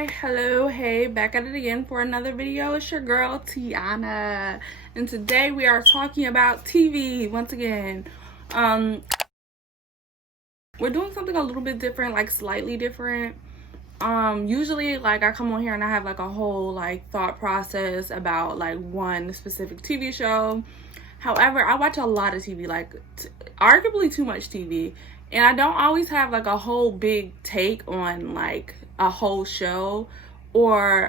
Hi, hello, hey, back at it again for another video. It's your girl Tiana, and today we are talking about TV once again. We're doing something a little bit different, like slightly different. Usually like I come on here and I have like a whole like thought process about like one specific TV show. However, I watch a lot of TV, like arguably too much TV, and I don't always have like a whole big take on like a whole show, or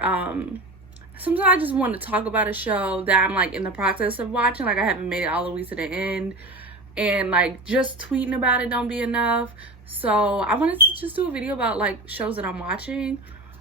sometimes I just want to talk about a show that I'm like in the process of watching, like I haven't made it all the way to the end, and like just tweeting about it don't be enough. So I wanted to just do a video about like shows that I'm watching,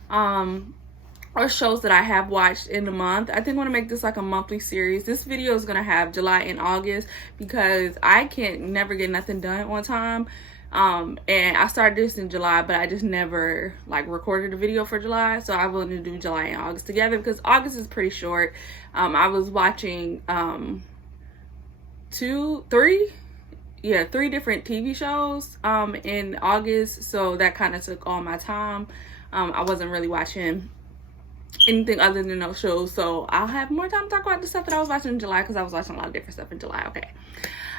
or shows that I have watched in the month. I think I want to make this like a monthly series. This video is gonna have July and August because I can't never get nothing done on time. And I started this in July, but I just never like recorded a video for July, so I wanted to do July and August together because August is pretty short. I was watching three different TV shows in August, so that kind of took all my time. I wasn't really watching anything other than those shows, so I'll have more time to talk about the stuff that I was watching in July because I was watching a lot of different stuff in July. Okay,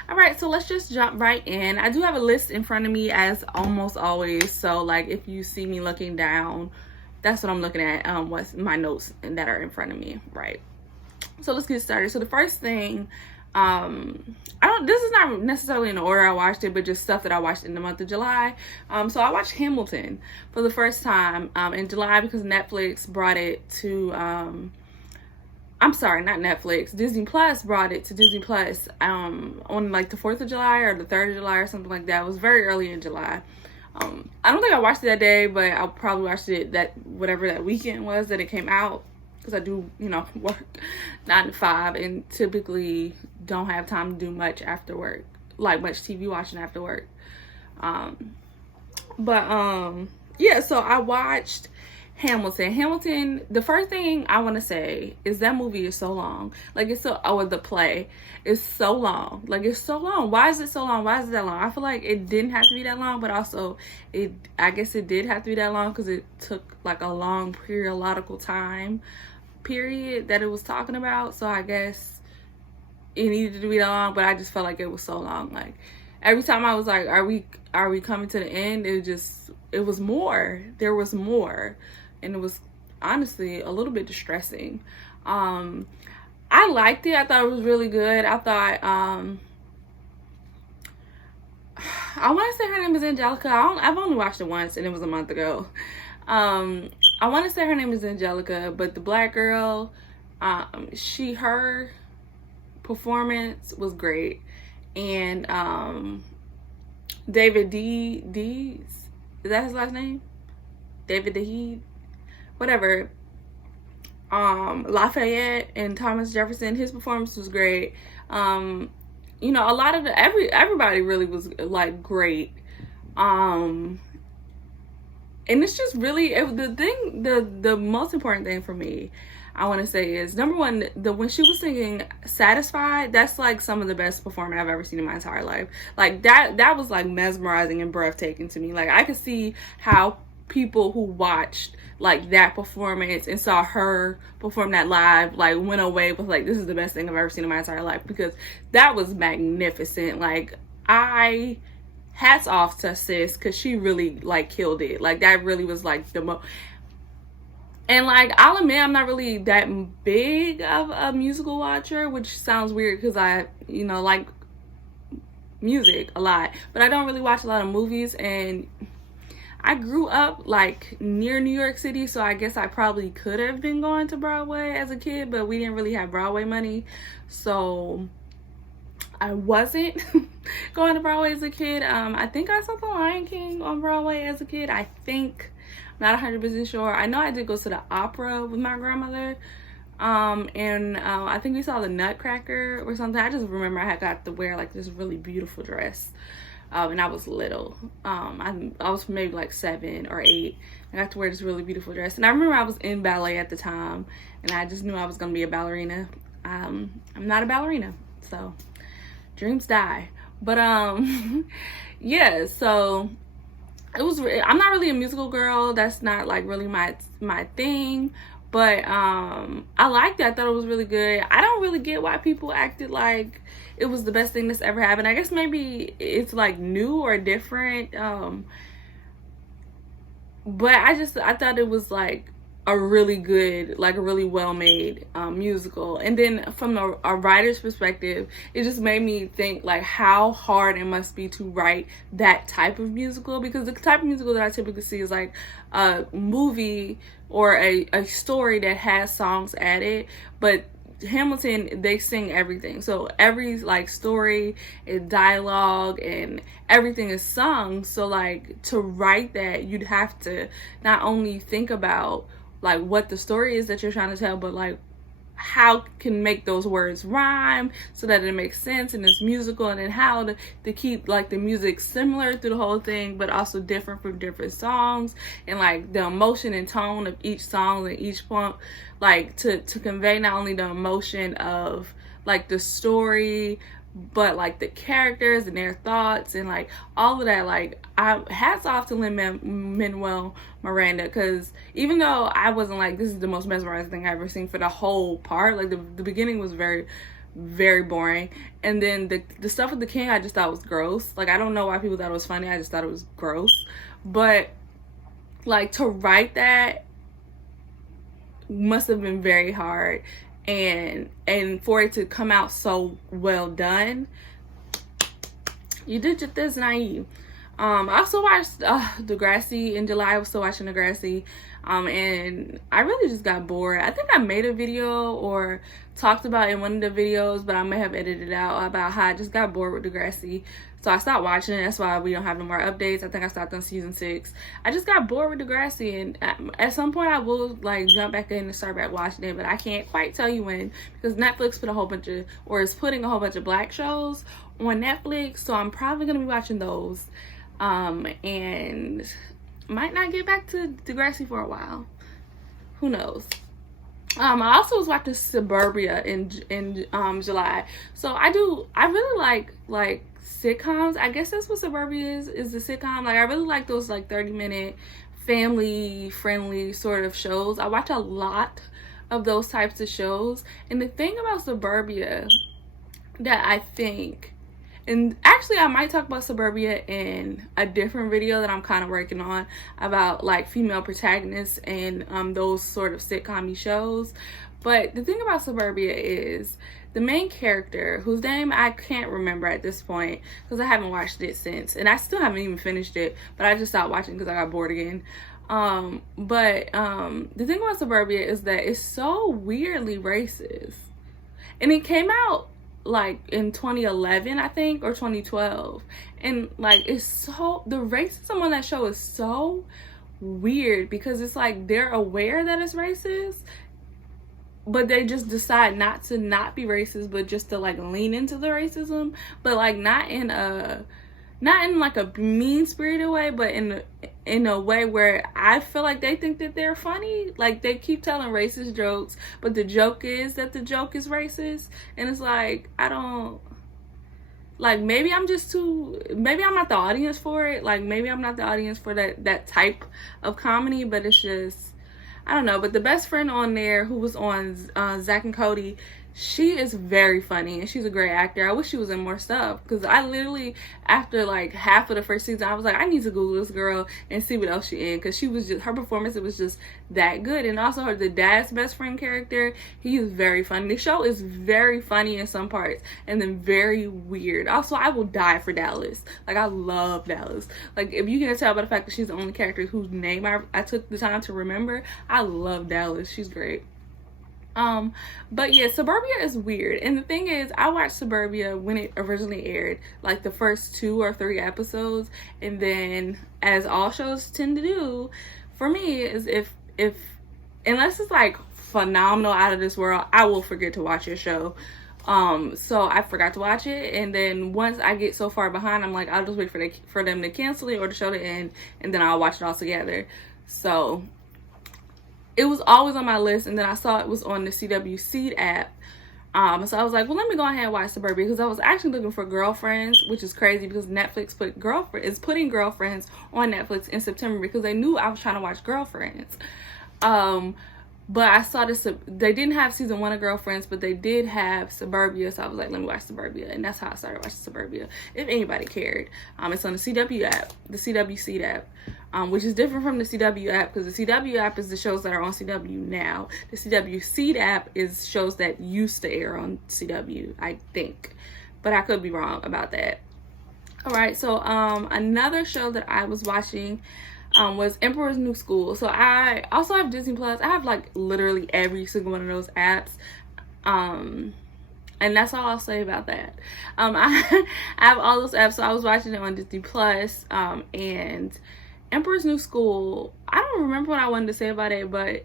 all right, so let's just jump right in. I do have a list in front of me as almost always, so like if you see me looking down, that's what I'm looking at. What's my notes that are in front of me, right? So let's get started. So the first thing, this is not necessarily in the order I watched it, but just stuff that I watched in the month of July. So I watched Hamilton for the first time in July because Netflix brought it to I'm sorry, not Netflix, Disney Plus brought it to Disney Plus on like the 4th of July or the 3rd of July or something like that. It was very early in July. I don't think I watched it that day, but I probably watched it whatever that weekend was that it came out, because I do, work 9 to 5 and typically don't have time to do much after work, like much TV watching after work. Yeah, so I watched Hamilton. The first thing I want to say is that movie is so long. Like the play is so long. Like it's so long. Why is it so long? Why is it that long? I feel like it didn't have to be that long, but also I guess it did have to be that long because it took like a long periodical time period that it was talking about. So I guess it needed to be that long, but I just felt like it was so long. Like every time I was like, are we coming to the end? It was more. There was more. And it was honestly a little bit distressing. I liked it. I thought it was really good. I thought I want to say her name is Angelica. I've only watched it once and it was a month ago. I want to say her name is Angelica, but the black girl, her performance was great. And David Dees, is that his last name? David Dees, whatever. Lafayette and Thomas Jefferson, his performance was great. A lot of everybody really was like great. And it's just really the most important thing for me, I want to say, is number one, when she was singing Satisfied, that's like some of the best performing I've ever seen in my entire life. Like that was like mesmerizing and breathtaking to me. Like I could see how people who watched like that performance and saw her perform that live like went away with like, this is the best thing I've ever seen in my entire life, because that was magnificent. Like hats off to sis, because she really like killed it. Like that really was like the most. And like I'll admit I'm not really that big of a musical watcher, which sounds weird because I like music a lot, but I don't really watch a lot of movies. And I grew up like near New York City, so I guess I probably could have been going to Broadway as a kid, but we didn't really have Broadway money, so I wasn't going to Broadway as a kid. I think I saw The Lion King on Broadway as a kid. I think, I'm not 100% sure. I know I did go to the opera with my grandmother. And I think we saw The Nutcracker or something. I just remember I had got to wear like this really beautiful dress. And I was little. I was maybe like 7 or 8. I got to wear this really beautiful dress. And I remember I was in ballet at the time, and I just knew I was going to be a ballerina. I'm not a ballerina, so dreams die. But yeah, so I'm not really a musical girl. That's not like really my thing. But I liked it. I thought it was really good. I don't really get why people acted like it was the best thing that's ever happened. I guess maybe it's like new or different. But I thought it was like a really good, like a really well made musical. And then from a writer's perspective, it just made me think like how hard it must be to write that type of musical, because the type of musical that I typically see is like a movie or a story that has songs added, but Hamilton, they sing everything. So every like story and dialogue and everything is sung. So like to write that, you'd have to not only think about like what the story is that you're trying to tell, but like how can make those words rhyme so that it makes sense and it's musical, and then how to keep like the music similar through the whole thing but also different from different songs, and like the emotion and tone of each song and each point, like to convey not only the emotion of like the story but like the characters and their thoughts and like all of that. Like hats off to Lin-Manuel Miranda, because even though I wasn't like this is the most mesmerizing thing I've ever seen for the whole part, like the beginning was very very boring, and then the stuff with the king I just thought was gross. Like I don't know why people thought it was funny, I just thought it was gross. But like to write that must have been very hard, and for it to come out so well done, you did your this naive. I also watched Degrassi in July. I was still watching Degrassi, and I really just got bored. I think I made a video or talked about in one of the videos, but I may have edited it out, about how I just got bored with Degrassi. So I stopped watching it. That's why we don't have no more updates. I think I stopped on season 6. I just got bored with Degrassi, and at some point I will like jump back in and start back watching it, but I can't quite tell you when, because Netflix put a whole bunch of, or is putting a whole bunch of black shows on Netflix, so I'm probably gonna be watching those, and might not get back to Degrassi for a while. Who knows? I also was watching Suburbia in July. So I really like sitcoms. I guess that's what Suburbia is the sitcom. Like I really like those like 30-minute family friendly sort of shows. I watch a lot of those types of shows. And the thing about Suburbia that I think, and actually I might talk about Suburbia in a different video that I'm kind of working on, about like female protagonists and those sort of sitcom-y shows. But the thing about Suburbia is the main character, whose name I can't remember at this point because I haven't watched it since, and I still haven't even finished it, but I just stopped watching because I got bored again. The thing about Suburbia is that it's so weirdly racist, and it came out like in 2011 I think, or 2012, and like it's so, the racism on that show is so weird because it's like they're aware that it's racist, but they just decide not to not be racist, but just to like lean into the racism, but like not in like a mean spirited way, but in a way where I feel like they think that they're funny. Like they keep telling racist jokes, but the joke is that the joke is racist, and it's like I don't like, maybe I'm not the audience for it. Like maybe I'm not the audience for that type of comedy, but it's just, I don't know. But the best friend on there, who was on Zack and Cody, she is very funny and she's a great actor. I wish she was in more stuff, because I literally, after like half of the first season, I was like, I need to Google this girl and see what else she in, because she was just, her performance, it was just that good. And also the dad's best friend character, he is very funny. The show is very funny in some parts and then very weird. Also, I will die for Dallas. Like I love Dallas. Like if you can tell by the fact that she's the only character whose name I took the time to remember, I love Dallas. She's great. But yeah, Suburbia is weird. And the thing is, I watched Suburbia when it originally aired, like the first 2 or 3 episodes, and then, as all shows tend to do for me, is if unless it's like phenomenal, out of this world, I will forget to watch your show. So I forgot to watch it, and then once I get so far behind, I'm like, I'll just wait for them to cancel it or the show to end, and then I'll watch it all together. So it was always on my list, and then I saw it was on the CW Seed app So I was like, well, let me go ahead and watch Suburbia, because I was actually looking for Girlfriends, which is crazy because Netflix is putting Girlfriends on Netflix in September because they knew I was trying to watch Girlfriends. But I saw this, they didn't have season 1 of Girlfriends, but they did have Suburbia, so I was like, let me watch Suburbia, and that's how I started watching Suburbia, if anybody cared. It's on the CW app, the CW Seed app, which is different from the CW app, because the CW app is the shows that are on CW now. The CW Seed app is shows that used to air on CW, I think, but I could be wrong about that. All right, so another show that I was watching was Emperor's New School. So I also have Disney Plus. I have like literally every single one of those apps. And that's all I'll say about that. I have all those apps, so I was watching it on Disney Plus. And Emperor's New School, I don't remember what I wanted to say about it, but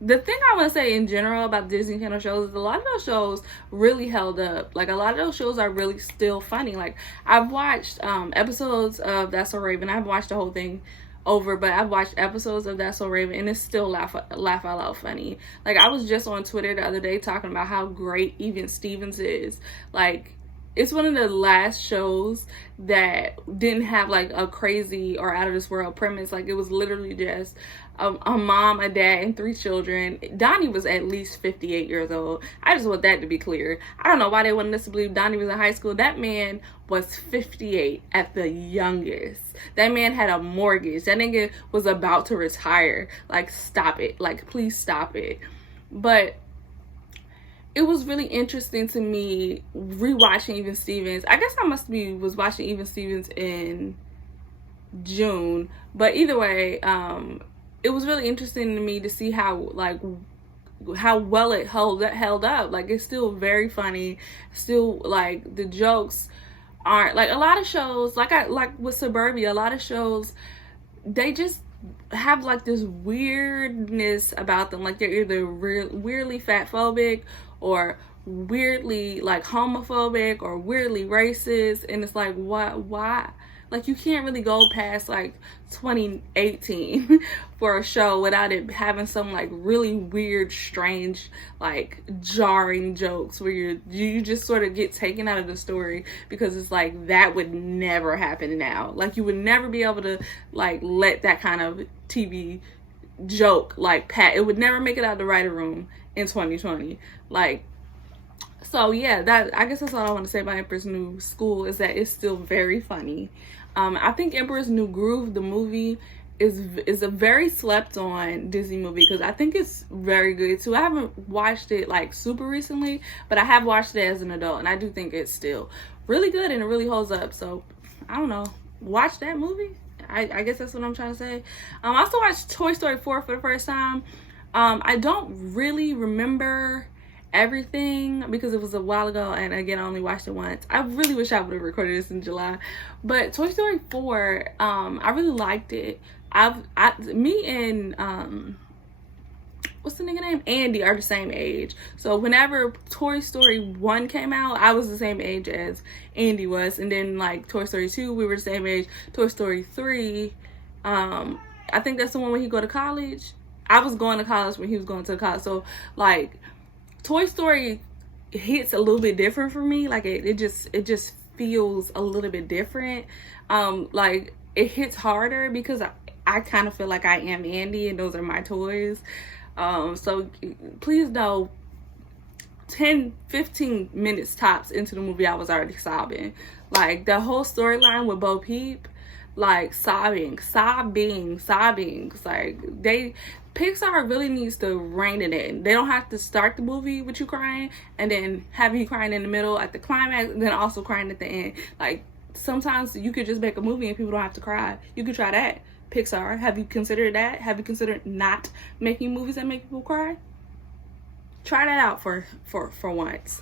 the thing I want to say in general about Disney Channel shows is a lot of those shows really held up. Like, a lot of those shows are really still funny. Like, I've watched episodes of That's So Raven. I haven't watched the whole thing over, but I've watched episodes of That's So Raven, and it's still laugh out loud funny. Like, I was just on Twitter the other day talking about how great Even Stevens is. Like, it's one of the last shows that didn't have like a crazy or out of this world premise. Like, it was literally just a mom, a dad, and 3 children. Donnie was at least 58 years old. I just want that to be clear. I don't know why they wanted us to believe Donnie was in high school. That man was 58 at the youngest. That man had a mortgage. That nigga was about to retire. Like, stop it. Like, please stop it. But it was really interesting to me rewatching Even Stevens. I guess I was watching Even Stevens in June. But either way, it was really interesting to me to see how well it held up. Like, it's still very funny. Still, like, the jokes aren't like a lot of shows, like with Suburbia, a lot of shows, they just have like this weirdness about them. Like, they're either weirdly fat phobic or weirdly like homophobic or weirdly racist, and it's like, why? Like, you can't really go past like 2018 for a show without it having some like really weird, strange, like jarring jokes where you just sort of get taken out of the story, because it's like, that would never happen now. Like, you would never be able to like let that kind of TV joke like it would never make it out of the writer room in 2020. Like, so yeah, I guess that's all I want to say about Emperor's New School, is that it's still very funny. I think Emperor's New Groove, the movie, is a very slept on Disney movie, because I think it's very good too. I haven't watched it like super recently, but I have watched it as an adult, and I do think it's still really good and it really holds up. So I don't know, watch that movie. I guess that's what I'm trying to say. I also watched Toy Story 4 for the first time. I don't really remember everything because it was a while ago, and again, I only watched it once. I really wish I would have recorded this in July. But Toy Story 4, I really liked it. Me and what's the nigga name? Andy are the same age. So whenever Toy Story 1 came out, I was the same age as Andy was. And then like Toy Story 2, we were the same age. Toy Story 3, I think that's the one when he go to college. I was going to college when he was going to college. So like, Toy Story hits a little bit different for me. Like, it just feels a little bit different. Like, it hits harder because I kind of feel like I am Andy and those are my toys. So please know, 10-15 minutes tops into the movie, I was already sobbing. Like, the whole storyline with Bo Peep, like, sobbing. It's like, Pixar really needs to rein it in. They don't have to start the movie with you crying and then have you crying in the middle at the climax and then also crying at the end. Like, sometimes you could just make a movie and people don't have to cry. You could try that. Pixar, have you considered that? Have you considered not making movies that make people cry? Try that out for once.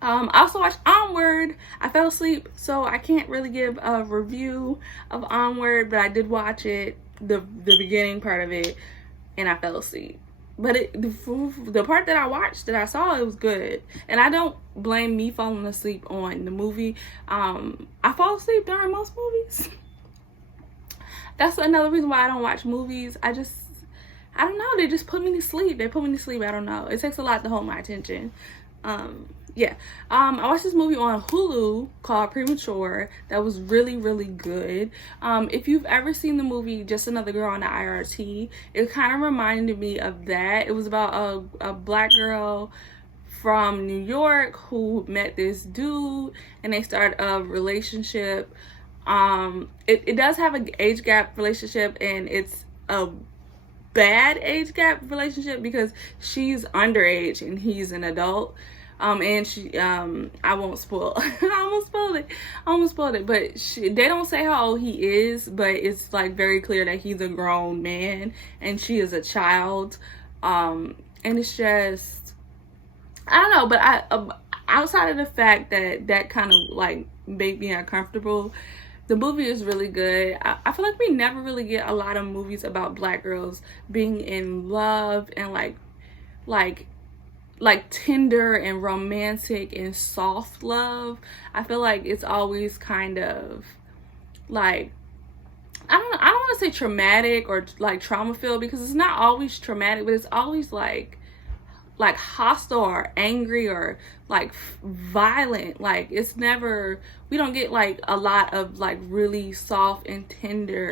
I also watched Onward. I fell asleep, so I can't really give a review of Onward, but I did watch it, the beginning part of it, and I fell asleep. But the part that I watched, that I saw, it was good. And I don't blame me falling asleep on the movie. I fall asleep during most movies. That's another reason why I don't watch movies. I don't know, they just put me to sleep. They put me to sleep, I don't know. It takes a lot to hold my attention. Yeah. I watched this movie on Hulu called Premature that was really, really good. If you've ever seen the movie Just Another Girl on the IRT, it kind of reminded me of that. It was about a black girl from New York who met this dude and they started a relationship. It does have an age gap relationship, and it's a bad age gap relationship because she's underage and he's an adult. And she, I won't spoil, I almost spoiled it, but they don't say how old he is, but it's like very clear that he's a grown man and she is a child. And it's just, I don't know, but outside of the fact that kind of like made me uncomfortable, the movie is really good. I feel like we never really get a lot of movies about black girls being in love and like tender and romantic and soft love. I feel like it's always kind of like, I don't want to say traumatic or like trauma filled, because it's not always traumatic, but it's always like hostile or angry or like violent. Like it's never, we don't get like a lot of like really soft and tender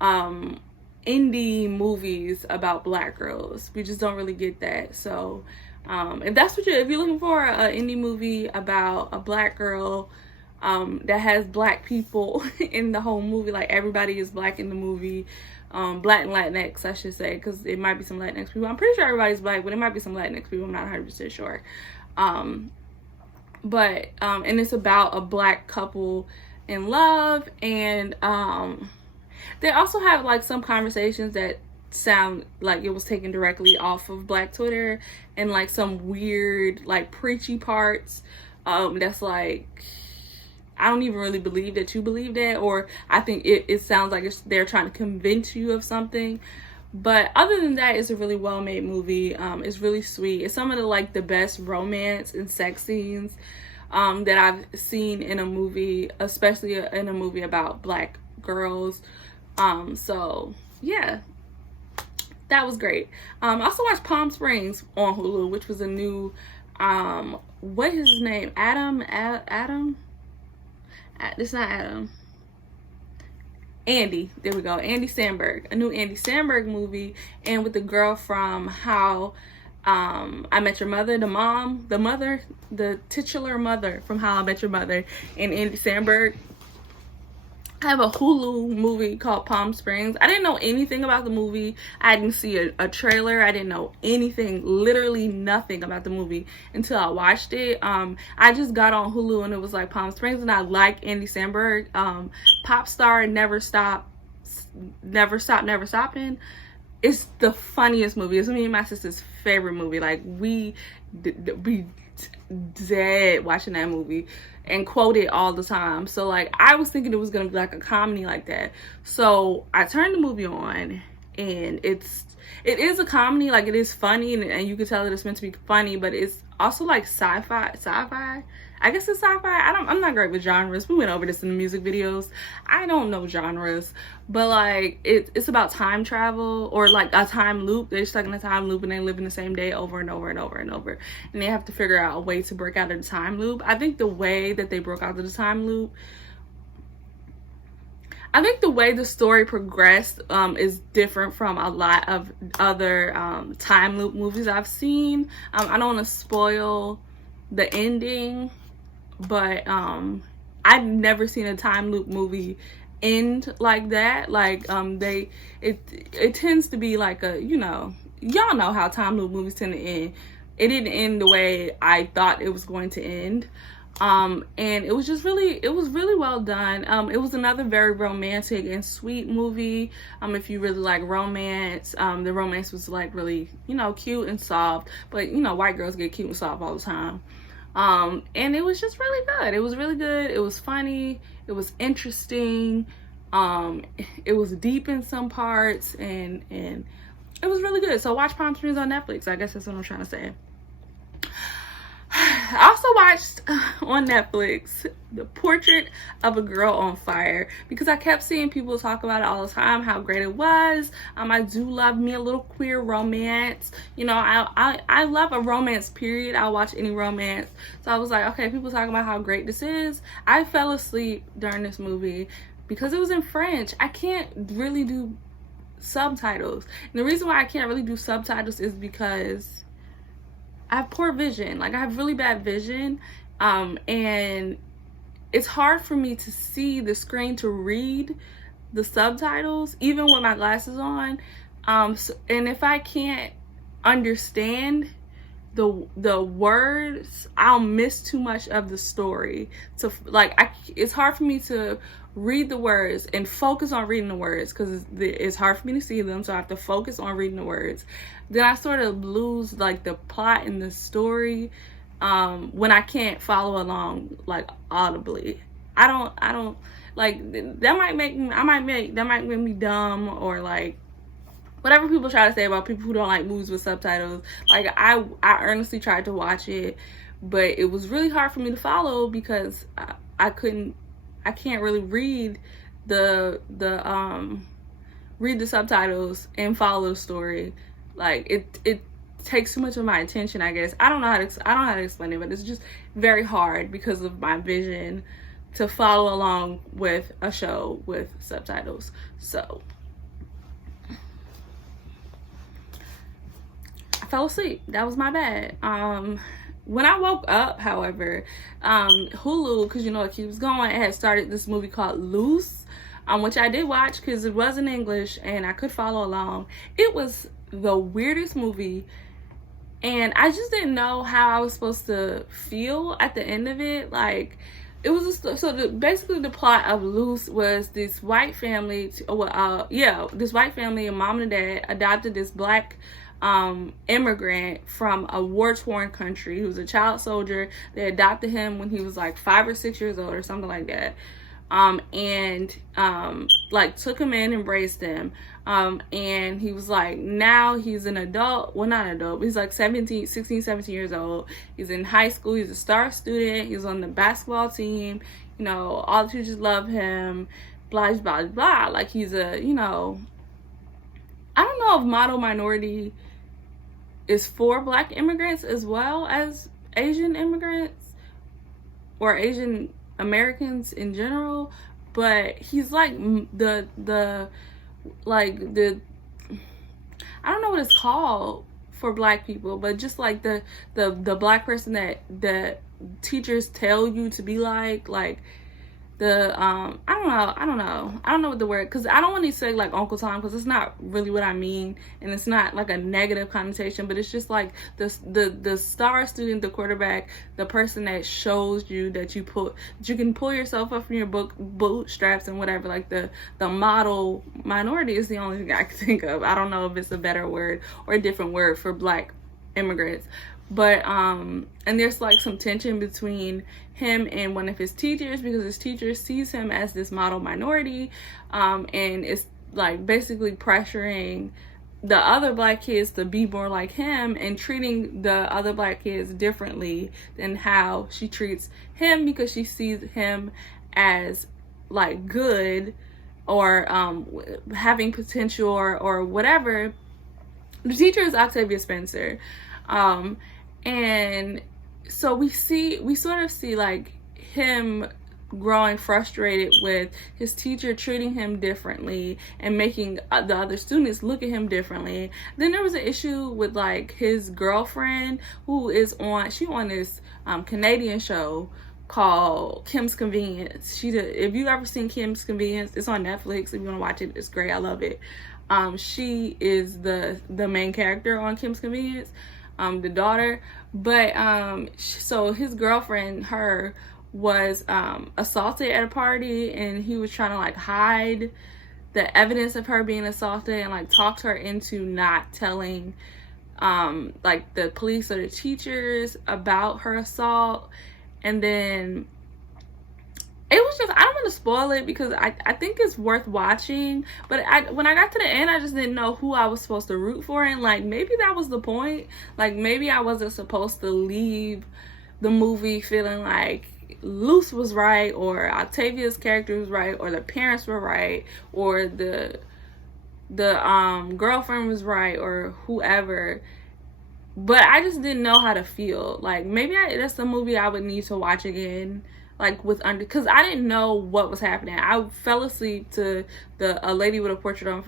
indie movies about black girls. We just don't really get that. So if that's what if you're looking for an indie movie about a black girl that has black people in the whole movie, like everybody is black in the movie, black and Latinx, I should say, because it might be some Latinx people. I'm pretty sure everybody's black, but it might be some Latinx people. I'm not 100% sure. And it's about a black couple in love, and they also have like some conversations that sound like it was taken directly off of Black Twitter, and like some weird like preachy parts that's like, I don't even really believe that you believe that, or I think it sounds like they're trying to convince you of something. But other than that, it's a really well-made movie. It's really sweet. It's some of the best romance and sex scenes that I've seen in a movie, especially in a movie about black girls. So yeah, that was great. I also watched Palm Springs on Hulu, which was a new, what is his name? Adam? It's not Adam. Andy. There we go. Andy Samberg. A new Andy Samberg movie. And with the girl from How I Met Your Mother. The titular mother from How I Met Your Mother. And Andy Samberg. I have a Hulu movie called Palm Springs. I didn't know anything about the movie. I didn't see a trailer. I didn't know anything, literally nothing about the movie until I watched it. I just got on Hulu and it was like Palm Springs, and I like Andy Samberg. Pop star, Never Stopping. It's the funniest movie. It's me and my sister's favorite movie. Like we dead watching that movie and quote it all the time. So like I was thinking it was gonna be like a comedy like that. So I turned the movie on, and it is a comedy. Like it is funny, and you can tell that it's meant to be funny, but it's also like sci-fi. I guess it's sci-fi. I'm not great with genres. We went over this in the music videos. I don't know genres, but like it's about time travel, or like a time loop. They're stuck in a time loop and they live in the same day over and over and over and over, and they have to figure out a way to break out of the time loop. I think the way that they broke out of the time loop, I think the way the story progressed is different from a lot of other time loop movies I've seen. I don't want to spoil the ending, but I've never seen a time loop movie end like that. Like it tends to be like a, y'all know how time loop movies tend to end. It didn't end the way I thought it was going to end. And it was really well done. It was another very romantic and sweet movie. If you really like romance, the romance was like really, cute and soft, but white girls get cute and soft all the time. And it was just really good. It was really good. It was funny. It was interesting. It was deep in some parts, and it was really good. So watch Palm Springs on Netflix. I guess that's what I'm trying to say. I also watched on Netflix The Portrait of a Girl on Fire, because I kept seeing people talk about it all the time, how great it was. I do love me a little queer romance. You know, I love a romance, period. I'll watch any romance. So I was like, okay, people talking about how great this is. I fell asleep during this movie because it was in French. I can't really do subtitles. And the reason why I can't really do subtitles is because I have poor vision. Like, I have really bad vision, and it's hard for me to see the screen to read the subtitles, even with my glasses on. And if I can't understand the words, I'll miss too much of the story. So, like, it's hard for me to read the words and focus on reading the words, because it's hard for me to see them, so I have to focus on reading the words. Then I sort of lose, like, the plot and the story when I can't follow along, like, audibly. I don't like, that might make me dumb, or like whatever people try to say about people who don't like movies with subtitles. Like, I earnestly tried to watch it, but it was really hard for me to follow because I can't really read the subtitles and follow the story. Like, it takes too much of my attention, I guess. I don't know how to explain it, but it's just very hard because of my vision to follow along with a show with subtitles. So I fell asleep. That was my bad. When I woke up, however, Hulu, because you know it keeps going, it had started this movie called Luce, which I did watch because it was in English and I could follow along. It was the weirdest movie, and I just didn't know how I was supposed to feel at the end of it. Like, it was basically the plot of Luce was this white family, this white family, a mom and dad adopted this black immigrant from a war-torn country. He was a child soldier. They adopted him when he was like 5 or 6 years old or something like that. Like, took him in, embraced him. And he was like, now he's an adult. Well, not an adult, but he's like 16, 17 years old. He's in high school. He's a star student. He's on the basketball team. You know, all the teachers love him. Blah, blah, blah. Like, he's a, you know, I don't know if model minority is for black immigrants as well as Asian immigrants or Asian Americans in general, but he's like the I don't know what it's called for black people, but just like the black person that teachers tell you to be like the I don't know what the word, because I don't want to say like Uncle Tom, because it's not really what I mean, and it's not like a negative connotation, but it's just like the star student, the quarterback, the person that shows you that you can pull yourself up from your bootstraps and whatever. Like the model minority is the only thing I can think of. I don't know if it's a better word or a different word for black immigrants. But and there's like some tension between him and one of his teachers, because his teacher sees him as this model minority, and it's like basically pressuring the other black kids to be more like him and treating the other black kids differently than how she treats him, because she sees him as like good or having potential or whatever. The teacher is Octavia Spencer. And so we sort of see like him growing frustrated with his teacher treating him differently and making the other students look at him differently. Then there was an issue with like his girlfriend, who is on this Canadian show called Kim's Convenience. If you've ever seen Kim's Convenience, it's on Netflix. If you want to watch it, it's great. I love it. She is the main character on Kim's Convenience, the daughter. But so his girlfriend, her, was assaulted at a party, and he was trying to like hide the evidence of her being assaulted and like talked her into not telling like the police or the teachers about her assault. And then it was just, I don't want to spoil it because I think it's worth watching, but when I got to the end, I just didn't know who I was supposed to root for, and like maybe that was the point. Like maybe I wasn't supposed to leave the movie feeling like Luce was right, or Octavia's character was right, or the parents were right, or the girlfriend was right, or whoever. But I just didn't know how to feel. Like, maybe that's a movie I would need to watch again, like because I didn't know what was happening. I fell asleep to a lady with a portrait of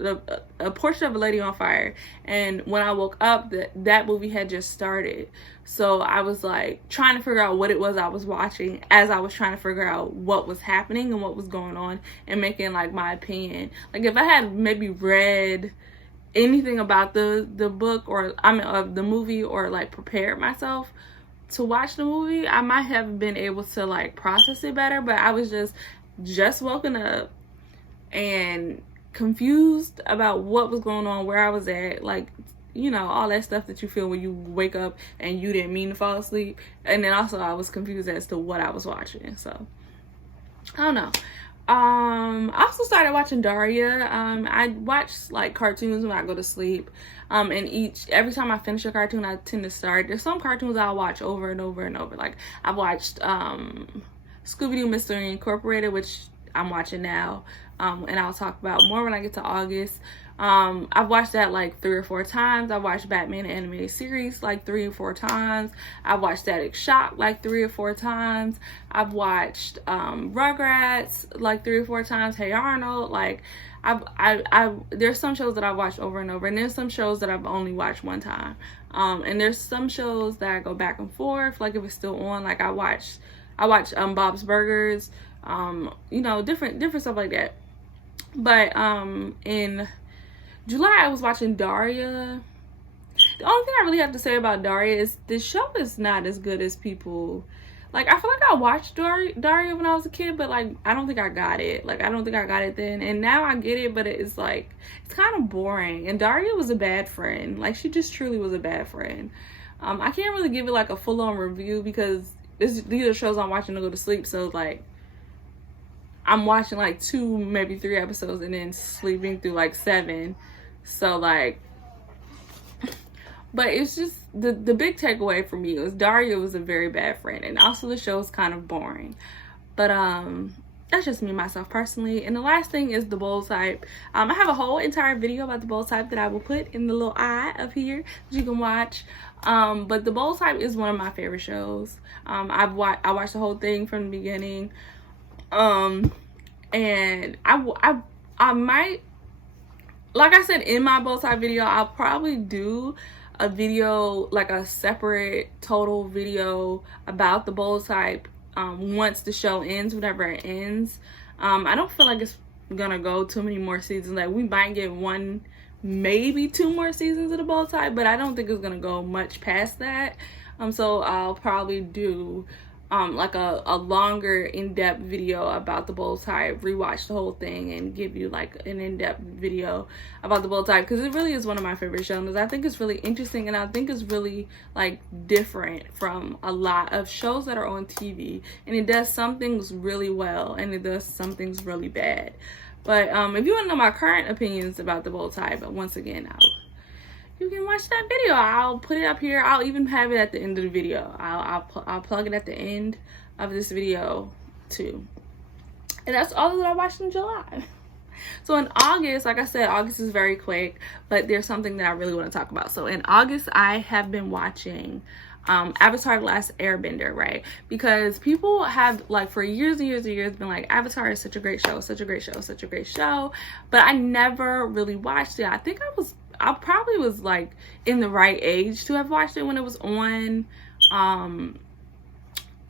a lady on fire, and when I woke up, that movie had just started. So I was like trying to figure out what it was I was watching, as I was trying to figure out what was happening and what was going on, and making like my opinion. Like, if I had maybe read anything about the book, or of the movie, or like prepared myself to watch the movie, I might have been able to like process it better. But I was just woken up and confused about what was going on, where I was at, like, you know, all that stuff that you feel when you wake up and you didn't mean to fall asleep. And then also I was confused as to what I was watching. So I don't know. I also started watching Daria. I watch like cartoons when I go to sleep. And every time I finish a cartoon, I tend to start. There's some cartoons I'll watch over and over and over. Like, I've watched Scooby-Doo Mystery Incorporated, which I'm watching now. And I'll talk about more when I get to August. I've watched that like 3 or 4 times. I've watched Batman the Animated Series like 3 or 4 times. I've watched Static Shock like 3 or 4 times. I've watched Rugrats like 3 or 4 times. Hey Arnold. Like, there's some shows that I've watched over and over, and there's some shows that I've only watched one time. And there's some shows that I go back and forth, like if it's still on. Like, I watch Bob's Burgers, you know, different stuff like that. But in July, I was watching Daria. The only thing I really have to say about Daria is the show is not as good as people. Like, I feel like I watched Daria when I was a kid, but like, I don't think I got it. Like, I don't think I got it then. And now I get it, but it's like, it's kind of boring. And Daria was a bad friend. Like, she just truly was a bad friend. I can't really give it like a full-on review because these are shows I'm watching to go to sleep. So like, I'm watching like 2, maybe 3 episodes and then sleeping through like 7. So like, but it's just the big takeaway for me was Daria was a very bad friend, and also the show is kind of boring. But that's just me, myself, personally. And the last thing is the bold type. I have a whole entire video about the bold type that I will put in the little eye up here that you can watch. But the bold type is one of my favorite shows. I watched the whole thing from the beginning. And I might, like I said in my bold type video, I'll probably do a video, like a separate total video about the bold type once the show ends, whenever it ends. I don't feel like it's gonna go too many more seasons. Like, we might get 1, maybe 2 more seasons of the bold type, but I don't think it's gonna go much past that. So I'll probably do like a longer in-depth video about the bold type, rewatch the whole thing and give you like an in-depth video about the bold type, because it really is one of my favorite shows. I think it's really interesting, and I think it's really like different from a lot of shows that are on TV, and it does some things really well and it does some things really bad. But if you want to know my current opinions about the bold type, once again, you can watch that video. I'll put it up here. I'll even have it at the end of the video. I'll plug it at the end of this video too. And that's all that I watched in July. So in August, like I said, August is very quick, but there's something that I really want to talk about. So in August, I have been watching Avatar: The Last Airbender, right? Because people have, like, for years and years and years been like, Avatar is such a great show, such a great show, such a great show, but I never really watched it. I think I probably was like in the right age to have watched it when it was on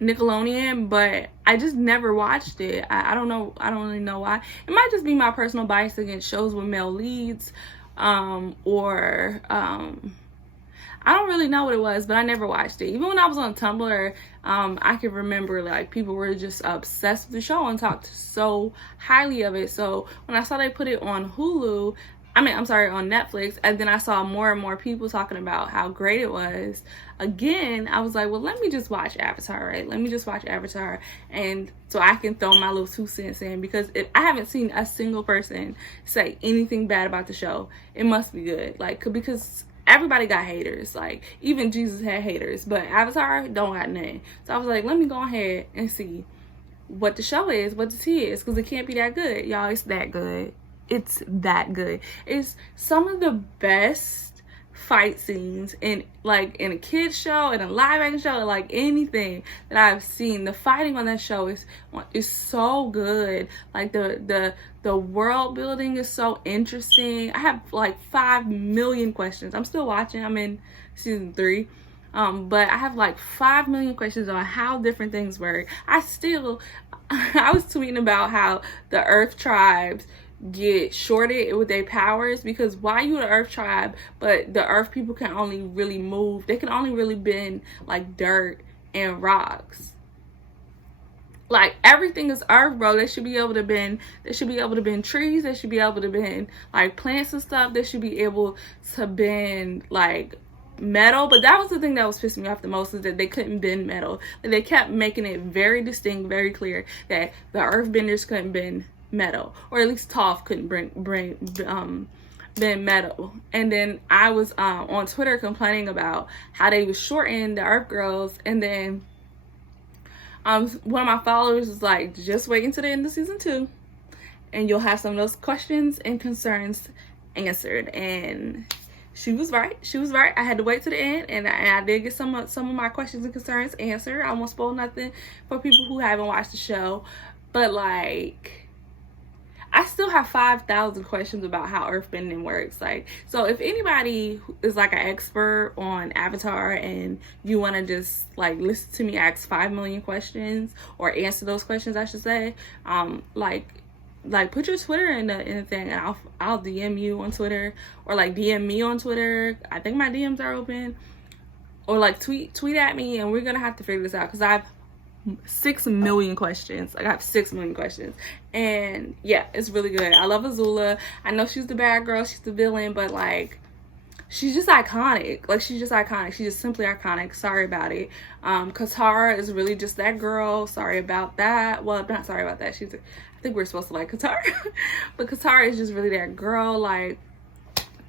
Nickelodeon, but I just never watched it. I don't know. I don't really know why. It might just be my personal bias against shows with male leads, or I don't really know what it was, but I never watched it. Even when I was on Tumblr, I can remember like people were just obsessed with the show and talked so highly of it. So when I saw they put it on Hulu, on Netflix, and then I saw more and more people talking about how great it was. Again, I was like, well, let me just watch Avatar, right? Let me just watch Avatar, and so I can throw my little 2 cents in, because if I haven't seen a single person say anything bad about the show, it must be good. Like, because everybody got haters. Like, even Jesus had haters, but Avatar don't got none. So I was like, let me go ahead and see what the show is, what the tea is, because it can't be that good. Y'all, it's that good. It's that good. It's some of the best fight scenes in a kid's show, in a live action show, like anything that I've seen. The fighting on that show is so good. Like the world building is so interesting. I have like 5 million questions. I'm still watching. I'm in season 3. But I have like 5 million questions on how different things work. I was tweeting about how the Earth tribes get shorted with their powers, because why you the Earth tribe, but the Earth people can only really move, they can only really bend like dirt and rocks. Like, everything is Earth, bro. They should be able to bend trees, they should be able to bend like plants and stuff, they should be able to bend like metal. But that was the thing that was pissing me off the most, is that they couldn't bend metal. Like, they kept making it very distinct, very clear that the Earthbenders couldn't bend metal, or at least Toph couldn't bend metal. And then I was on Twitter complaining about how they was shorting the Earth girls, and then one of my followers was like, just wait until the end of season 2 and you'll have some of those questions and concerns answered. And she was right. I had to wait to the end, and I did get some of my questions and concerns answered. I won't spoil nothing for people who haven't watched the show, but like, I still have 5,000 questions about how earthbending works. Like, so if anybody is like an expert on Avatar and you want to just like listen to me ask 5 million questions, or answer those questions, I should say, like put your Twitter in the thing, and I'll DM you on Twitter, or like DM me on Twitter. I think my DMs are open, or like tweet at me, and we're gonna have to figure this out, because I have 6 million questions. I got 6 million questions, and yeah, it's really good. I love Azula. I know she's the bad girl, she's the villain, but like, she's just iconic. Like, she's just iconic. She's just simply iconic. Sorry about it. Katara is really just that girl. Sorry about that. Well, not sorry about that. I think we're supposed to like Katara, but Katara is just really that girl. Like,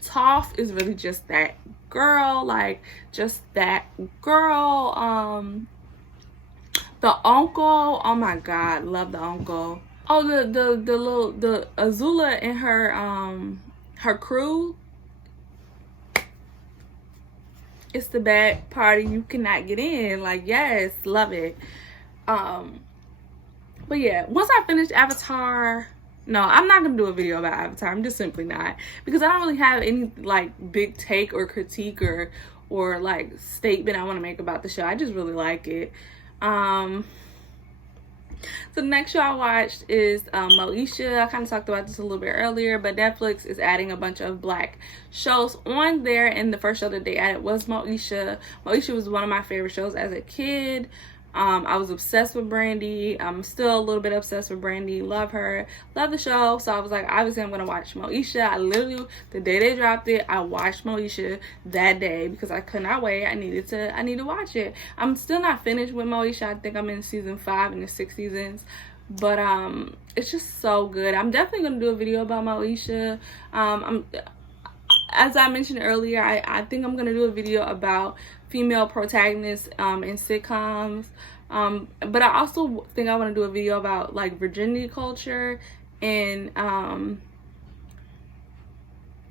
Toph is really just that girl. Like, just that girl. The uncle, oh my god, love the uncle. Oh, the Azula and her crew. It's the bad party you cannot get in. Like, yes, love it. But yeah, once I finish Avatar, no, I'm not gonna do a video about Avatar. I'm just simply not, because I don't really have any like big take or critique or like statement I want to make about the show. I just really like it. So the next show I watched is Moesha. I kind of talked about this a little bit earlier, but Netflix is adding a bunch of black shows on there, and the first show that they added was Moesha. Moesha was one of my favorite shows as a kid. I was obsessed with Brandy. I'm still a little bit obsessed with Brandy. Love her. Love the show. So I was like, obviously I'm going to watch Moesha. I literally, the day they dropped it, I watched Moesha that day because I could not wait. I need to watch it. I'm still not finished with Moesha. I think I'm in season 5 in the 6 seasons. But it's just so good. I'm definitely going to do a video about Moesha. As I mentioned earlier, I think I'm going to do a video about female protagonists in sitcoms. But I also think I want to do a video about like virginity culture and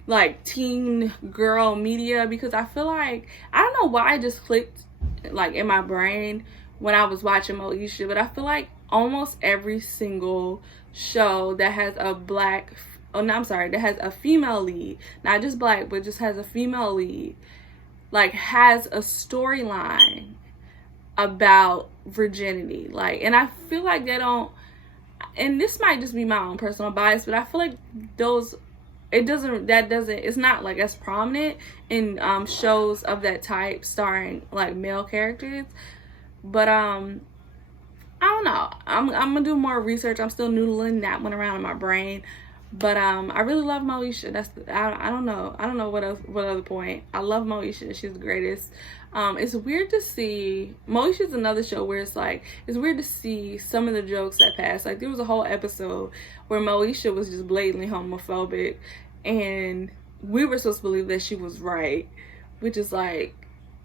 like teen girl media, because I feel like, I don't know why I just clicked like in my brain when I was watching Moesha, but I feel like almost every single show that has a that has a female lead, not just black, but just has a female lead, like has a storyline about virginity. Like, and I feel like they don't, and this might just be my own personal bias, but I feel like it's not like as prominent in shows of that type starring like male characters. But I don't know, I'm gonna do more research. I'm still noodling that one around in my brain. But I really love Moesha. I don't know what other point. I love Moesha. She's the greatest. It's weird to see, Moesha's another show where it's like, it's weird to see some of the jokes that pass. Like, there was a whole episode where Moesha was just blatantly homophobic, and we were supposed to believe that she was right, which is like,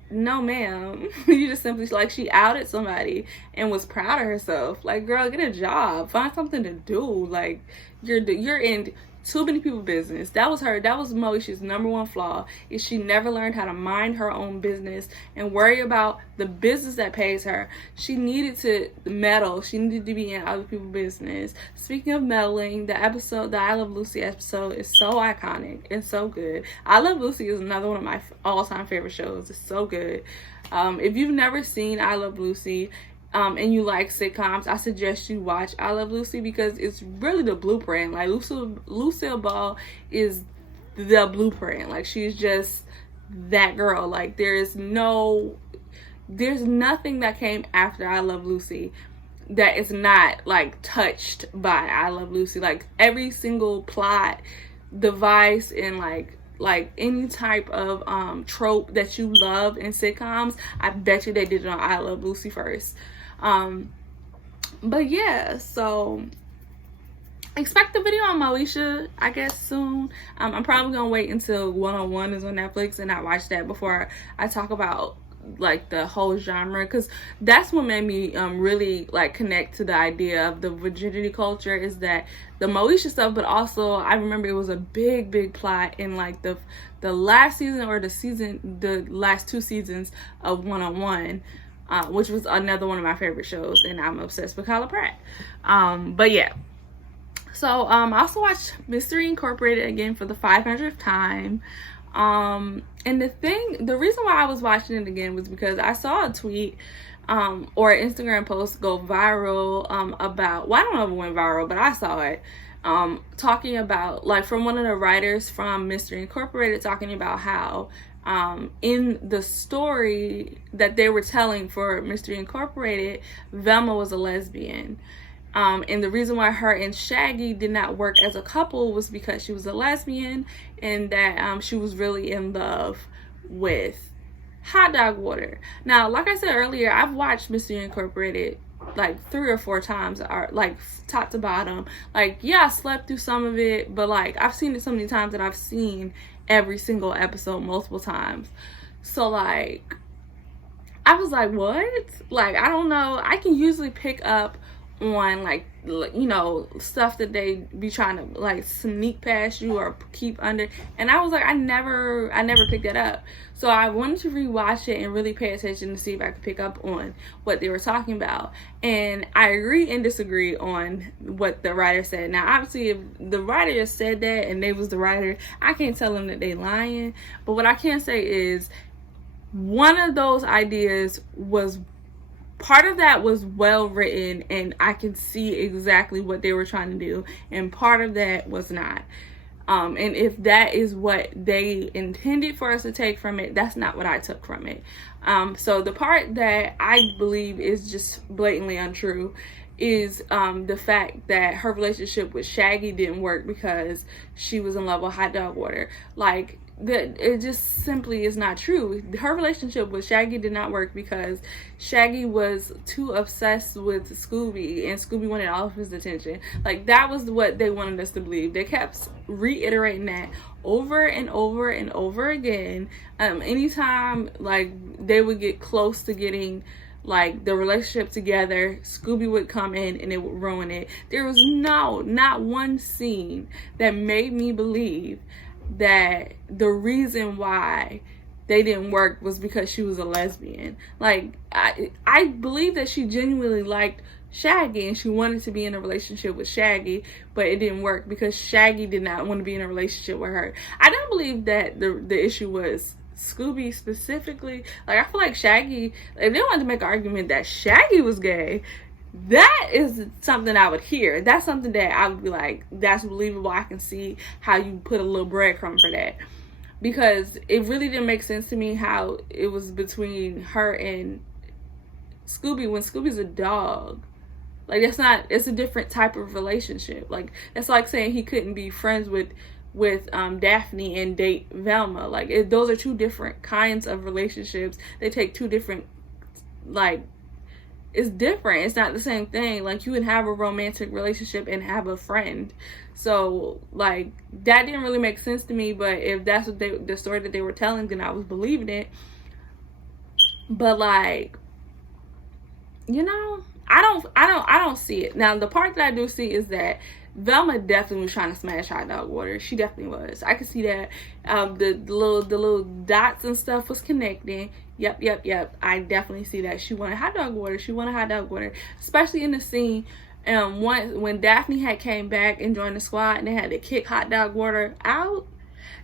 no ma'am. You just simply, like, she outed somebody and was proud of herself. Like, girl, get a job, find something to do. Like, you're in too many people's business. That was Moesha's number one flaw, is she never learned how to mind her own business and worry about the business that pays her. She needed to meddle. She needed to be in other people's business. Speaking of meddling, the I Love Lucy episode is so iconic and so good. I Love Lucy is another one of my all-time favorite shows. It's so good. If you've never seen I Love Lucy, and you like sitcoms, I suggest you watch I Love Lucy, because it's really the blueprint. Like, Lucille Ball is the blueprint. Like, she's just that girl. Like, there's nothing that came after I Love Lucy that is not, like, touched by I Love Lucy. Like, every single plot device and like any type of trope that you love in sitcoms, I bet you they did it on I Love Lucy first. But yeah, so expect the video on Moesha, I guess, soon. I'm probably gonna wait until 101 is on Netflix and I watch that before I talk about like the whole genre, because that's what made me really like connect to the idea of the virginity culture, is that the Moesha stuff, but also I remember it was a big plot in like the last season, or the last 2 seasons of 101, which was another one of my favorite shows, and I'm obsessed with Kyla Pratt. But yeah, so I also watched Mystery Incorporated again for the 500th time. And the reason why I was watching it again was because I saw a tweet or an Instagram post go viral about, well, I don't know if it went viral, but I saw it, talking about, like, from one of the writers from Mystery Incorporated, talking about how in the story that they were telling for Mystery Incorporated, Velma was a lesbian. And the reason why her and Shaggy did not work as a couple was because she was a lesbian, and that she was really in love with Hot Dog Water. Now, like I said earlier, I've watched Mystery Incorporated like 3 or 4 times, or like top to bottom. Like, yeah, I slept through some of it, but like I've seen it so many times that I've seen every single episode multiple times. So like, I was like, what? Like, I don't know. I can usually pick up on, like, you know, stuff that they be trying to like sneak past you or keep under, and I was like, I never picked that up. So I wanted to rewatch it and really pay attention to see if I could pick up on what they were talking about. And I agree and disagree on what the writer said. Now, obviously, if the writer just said that and they was the writer, I can't tell them that they lying. But what I can say is, one of those ideas was, part of that was well written, and I can see exactly what they were trying to do, and part of that was not. And if that is what they intended for us to take from it, that's not what I took from it. So the part that I believe is just blatantly untrue is the fact that her relationship with Shaggy didn't work because she was in love with Hot Dog Water. Like, that it just simply is not true. Her relationship with Shaggy did not work because Shaggy was too obsessed with Scooby, and Scooby wanted all of his attention. Like, that was what they wanted us to believe. They kept reiterating that over and over and over again. Anytime like they would get close to getting like the relationship together, Scooby would come in and it would ruin it. There was not one scene that made me believe that the reason why they didn't work was because she was a lesbian. Like, I believe that she genuinely liked Shaggy and she wanted to be in a relationship with Shaggy, but it didn't work because Shaggy did not want to be in a relationship with her. I don't believe that the issue was Scooby specifically. Like, I feel like Shaggy, if they wanted to make an argument that Shaggy was gay, that is something I would hear. That's something that I would be like, that's believable. I can see how you put a little breadcrumb for that, because it really didn't make sense to me how it was between her and Scooby when Scooby's a dog. Like, it's a different type of relationship. Like, that's like saying he couldn't be friends with Daphne and date Velma. Like, those are 2 different kinds of relationships. They take 2 different, like, it's different. It's not the same thing. Like, you would have a romantic relationship and have a friend. So, like, that didn't really make sense to me. But if that's what the story that they were telling, then I was believing it. But, like, you know, I don't see it. Now, the part that I do see is that Velma definitely was trying to smash hot dog water. She definitely was. I could see that. The little dots and stuff was connecting. Yep. I definitely see that. She wanted hot dog water. She wanted hot dog water. Especially in the scene when Daphne had came back and joined the squad and they had to kick hot dog water out.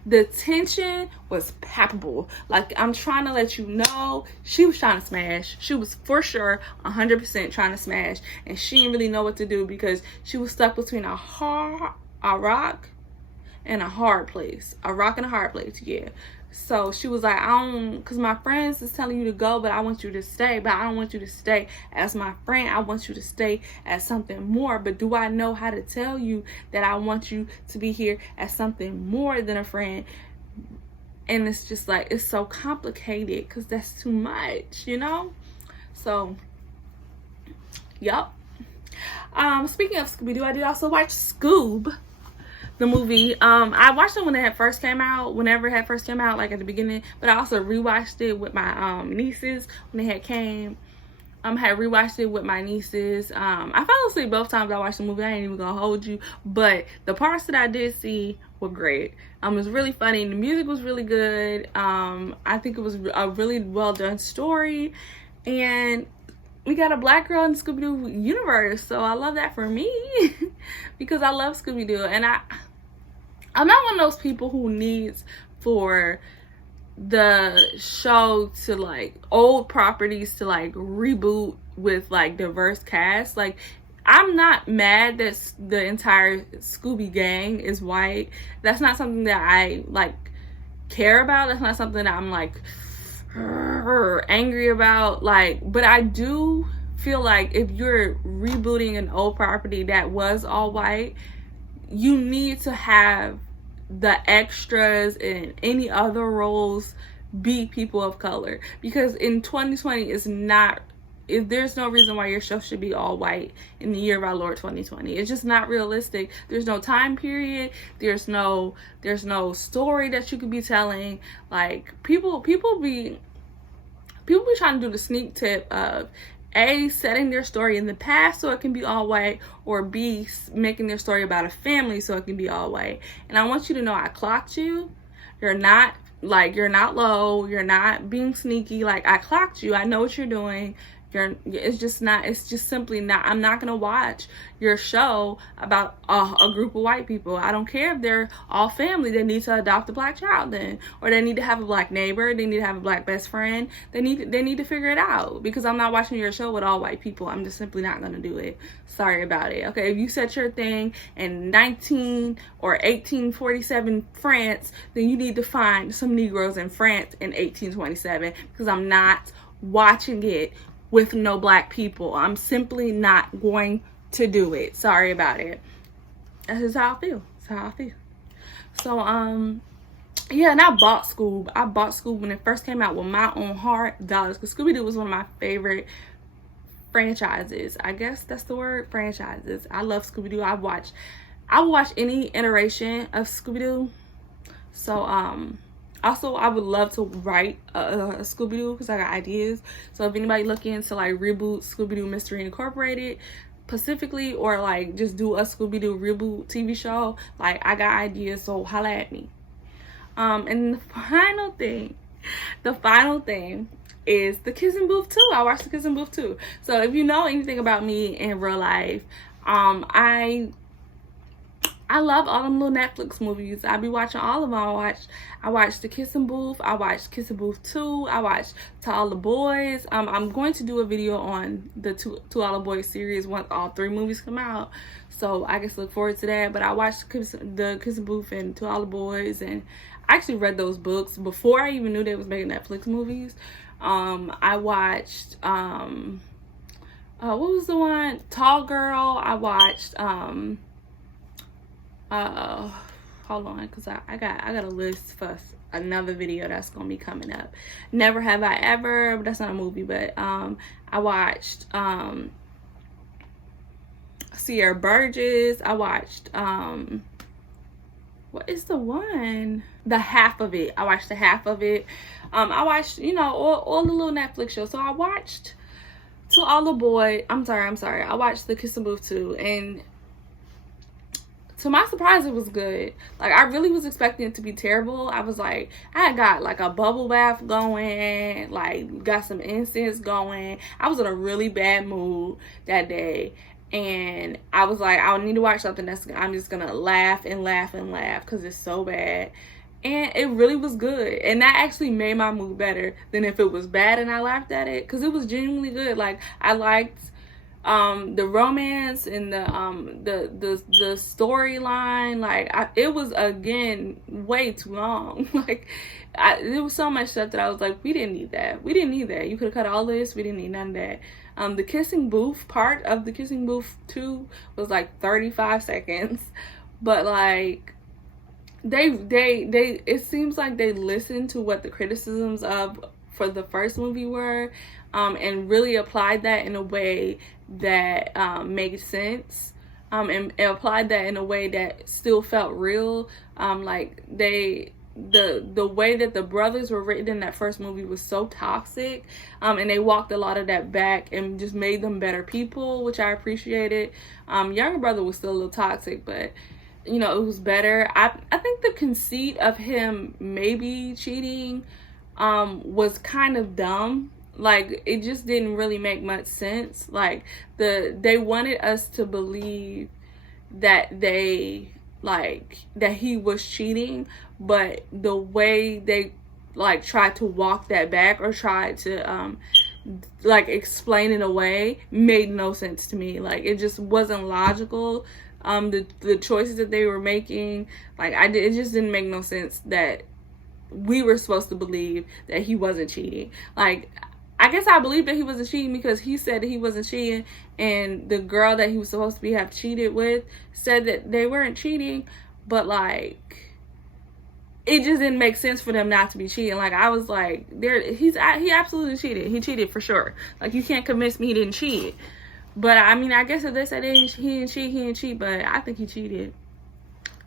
The tension was palpable. Like, I'm trying to let you know, she was trying to smash. She was for sure 100% trying to smash, and she didn't really know what to do because she was stuck between a rock and a hard place. A rock and a hard place, yeah. So she was like, because my friends is telling you to go, but I want you to stay. But I don't want you to stay as my friend. I want you to stay as something more. But do I know how to tell you that I want you to be here as something more than a friend? And it's just like, it's so complicated because that's too much, you know? So, yep. Speaking of Scooby-Doo, I did also watch Scoob, the movie. I watched it when it had first came out, whenever it had first came out, like at the beginning, but I also rewatched it with my nieces when it had came. Had rewatched it with my nieces. I fell asleep both times I watched the movie. I ain't even gonna hold you, but the parts that I did see were great. It was really funny. The music was really good. I think it was a really well done story, and we got a black girl in the Scooby-Doo universe, so I love that for me because I love Scooby-Doo. And I'm not one of those people who needs for the show to, like, old properties to, like, reboot with, like, diverse cast. Like, I'm not mad that the entire Scooby gang is white. That's not something that I, like, care about. That's not something that I'm, like, angry about. Like, but I do feel like if you're rebooting an old property that was all white, you need to have the extras and any other roles be people of color, because in 2020 is not, if there's no reason why your show should be all white in the year of our Lord 2020. It's just not realistic. There's no time period. There's no story that you could be telling. Like, people be trying to do the sneak tip of A, setting their story in the past so it can be all white, or B, making their story about a family so it can be all white. And I want you to know I clocked you. You're not low. You're not being sneaky. Like, I clocked you. I know what you're doing. It's just simply not. I'm not gonna watch your show about a group of white people. I don't care if they're all family. They need to adopt a black child then, or they need to have a black neighbor. They need to have a black best friend. They need to figure it out, because I'm not watching your show with all white people. I'm just simply not gonna do it. Sorry about it. Okay, if you set your thing in 19 or 1847 France, then you need to find some Negroes in France in 1827, because I'm not watching it with no black people. I'm simply not going to do it. Sorry about it. That's just how I feel. That's how I feel. So, yeah, and I bought Scoob. I bought Scoob when it first came out with my own hard dollars, because Scooby-Doo was one of my favorite franchises. I guess that's the word, franchises. I love Scooby-Doo. I would watch any iteration of Scooby-Doo. So, also, I would love to write a Scooby-Doo, because I got ideas. So if anybody looking to, like, reboot Scooby-Doo Mystery Incorporated specifically, or, like, just do a Scooby-Doo reboot TV show, like, I got ideas, so holla at me. And the final thing is the Kissing Booth 2. I watched the Kissing Booth 2. So if you know anything about me in real life, I love all them little Netflix movies. I be watching all of them. I watched The Kissing Booth. I watched Kissing Booth 2. I watched To All the Boys. I'm going to do a video on the To All the Boys series once all 3 movies come out. So I guess look forward to that. But I watched the Kissing Booth and To All the Boys, and I actually read those books before I even knew they was making Netflix movies. I watched what was the one? Tall Girl. I watched hold on, because I got a list first. another video that's gonna be coming up. Never Have I Ever, but that's not a movie, but I watched Sierra Burgess. I watched what is the one? The half of it. I watched the half of it. I watched, you know, all the little Netflix shows. So I watched To All the Boy. I'm sorry. I watched The Kiss and Booth 2, and to my surprise, it was good. Like, I really was expecting it to be terrible. I was like, I had got like a bubble bath going, like got some incense going. I was in a really bad mood that day. And I was like, I need to watch something that's, I'm just gonna laugh and laugh and laugh because it's so bad. And it really was good. And that actually made my mood better than if it was bad and I laughed at it. Because it was genuinely good. Like, I liked the romance and the storyline. Like, it was, again, way too long. Like, there was so much stuff that I was like, we didn't need that. We didn't need that. You could have cut all this. We didn't need none of that. The kissing booth part of The Kissing Booth 2 was like 35 seconds. But like, they it seems like they listened to what the criticisms of for the first movie were, and really applied that in a way that made sense, and applied that in a way that still felt real. Like, the way that the brothers were written in that first movie was so toxic, and they walked a lot of that back and just made them better people, which I appreciated. Younger brother was still a little toxic, but you know, it was better. I think the conceit of him maybe cheating was kind of dumb. Like, it just didn't really make much sense. Like, they wanted us to believe that that he was cheating, but the way they like tried to walk that back or tried to like explain it away made no sense to me. Like, it just wasn't logical. The choices that they were making, like, it just didn't make no sense that we were supposed to believe that he wasn't cheating. Like, I guess I believe that he wasn't cheating because he said that he wasn't cheating, and the girl that he was supposed to have cheated with said that they weren't cheating, but like, it just didn't make sense for them not to be cheating. Like, I was like, he absolutely cheated. He cheated for sure. Like, you can't convince me he didn't cheat. But I mean, I guess if they said he didn't cheat, but I think he cheated.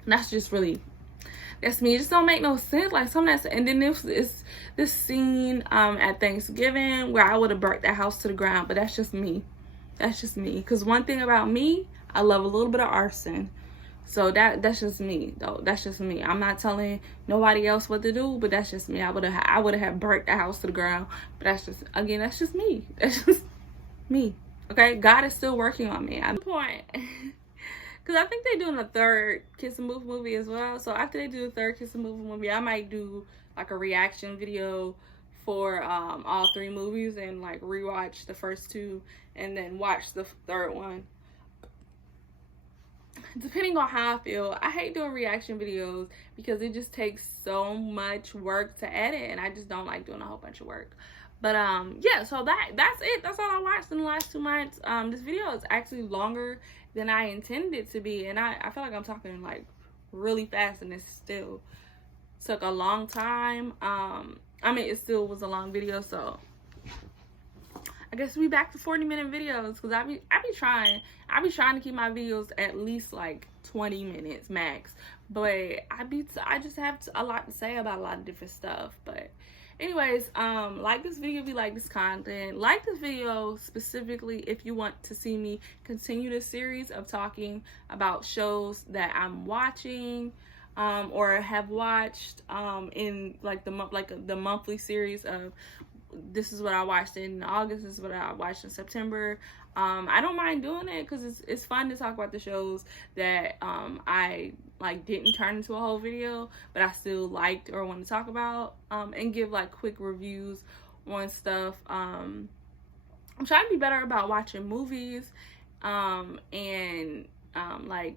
And that's just really, that's me. It just don't make no sense. Like, some of that, and then this scene at Thanksgiving where I would have burnt that house to the ground, but that's just me. That's just me. Because one thing about me, I love a little bit of arson. So that's just me, though. That's just me. I'm not telling nobody else what to do, but that's just me. I would have burnt the house to the ground. But that's just, again, that's just me. That's just me. Okay, God is still working on me. At the point, because I think they're doing a third Kiss and Booth movie as well. So after they do the third Kiss and Booth movie, I might do like a reaction video for all three movies and like rewatch the first two and then watch the third one. Depending on how I feel. I hate doing reaction videos because it just takes so much work to edit, and I just don't like doing a whole bunch of work. But yeah, so that's it. That's all I watched in the last 2 months. This video is actually longer than I intended it to be, and I feel like I'm talking like really fast, and it still took a long time. I mean, it still was a long video, so I guess we back to 40-minute videos, because I be trying to keep my videos at least like 20 minutes max. But I just have a lot to say about a lot of different stuff. But anyways, like this video if you like this content. Like this video specifically if you want to see me continue this series of talking about shows that I'm watching or have watched in like the monthly series of this is what I watched in August, this is what I watched in September. I don't mind doing it because it's fun to talk about the shows that I like didn't turn into a whole video, but I still liked or want to talk about, and give like quick reviews on stuff. I'm trying to be better about watching movies and like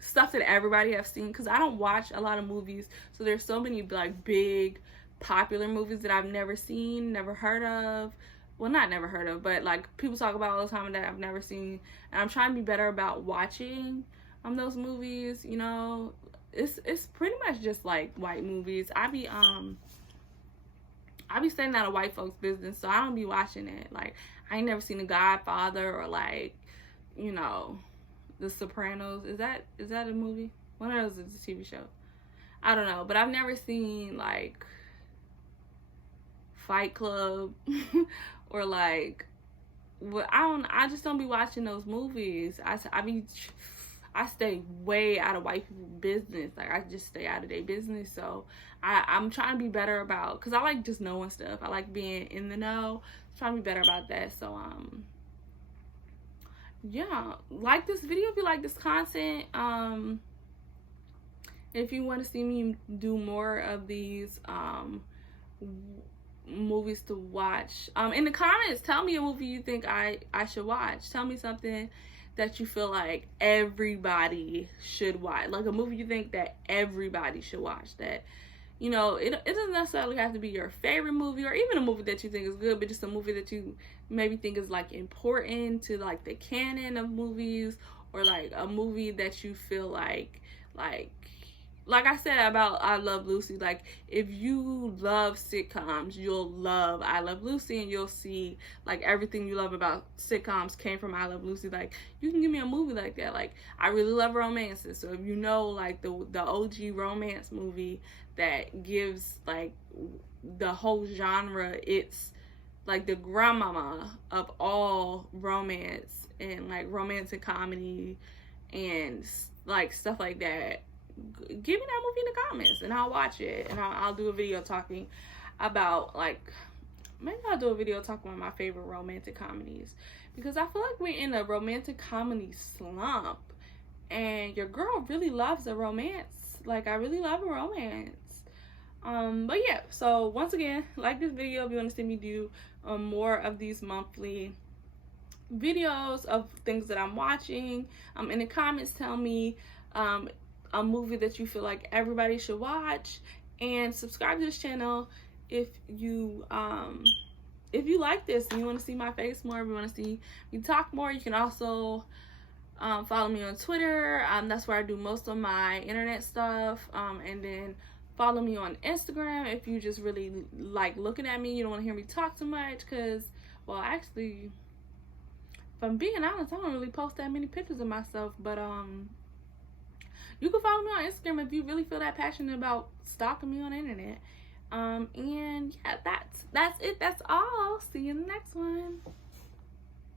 stuff that everybody have seen, because I don't watch a lot of movies, so there's so many like big popular movies that I've never seen, never heard of. Well, not never heard of, but like people talk about all the time that I've never seen, and I'm trying to be better about watching those movies, you know. it's pretty much just like white movies. I be staying out of white folks' business, so I don't be watching it. Like, I ain't never seen The Godfather or like, you know, The Sopranos. Is that a movie? One of those is a TV show. I don't know, but I've never seen like Fight Club or like, well, I just don't be watching those movies. I stay way out of white people's business. Like, I just stay out of their business. So I'm trying to be better about, because I like just knowing stuff. I like being in the know. I'm trying to be better about that. So yeah, like this video if you like this content. If you want to see me do more of these movies to watch, in the comments, tell me a movie you think I should watch. Tell me something that you feel like everybody should watch, like a movie you think that everybody should watch, that, you know, it doesn't necessarily have to be your favorite movie or even a movie that you think is good, but just a movie that you maybe think is like important to like the canon of movies, or like a movie that you feel like I said about I Love Lucy. Like, if you love sitcoms, you'll love I Love Lucy, and you'll see like everything you love about sitcoms came from I Love Lucy. Like, you can give me a movie like that. Like, I really love romances, so if you know like the OG romance movie that gives like the whole genre, it's like the grandmama of all romance and like romantic comedy and like stuff like that, give me that movie in the comments and I'll watch it, and I'll do a video talking about, like, maybe I'll do a video talking about my favorite romantic comedies, because I feel like we're in a romantic comedy slump, and your girl really loves a romance. Like, I really love a romance. But yeah, so once again, like this video if you want to see me do more of these monthly videos of things that I'm watching. In the comments, tell me a movie that you feel like everybody should watch, and subscribe to this channel if you like this and you want to see my face more, if you want to see me talk more. You can also follow me on Twitter. That's where I do most of my internet stuff, and then follow me on Instagram if you just really like looking at me. You don't want to hear me talk too much, because, well, actually, if I'm being honest, I don't really post that many pictures of myself. But you can follow me on Instagram if you really feel that passionate about stalking me on the internet. And yeah, that's it. That's all. See you in the next one.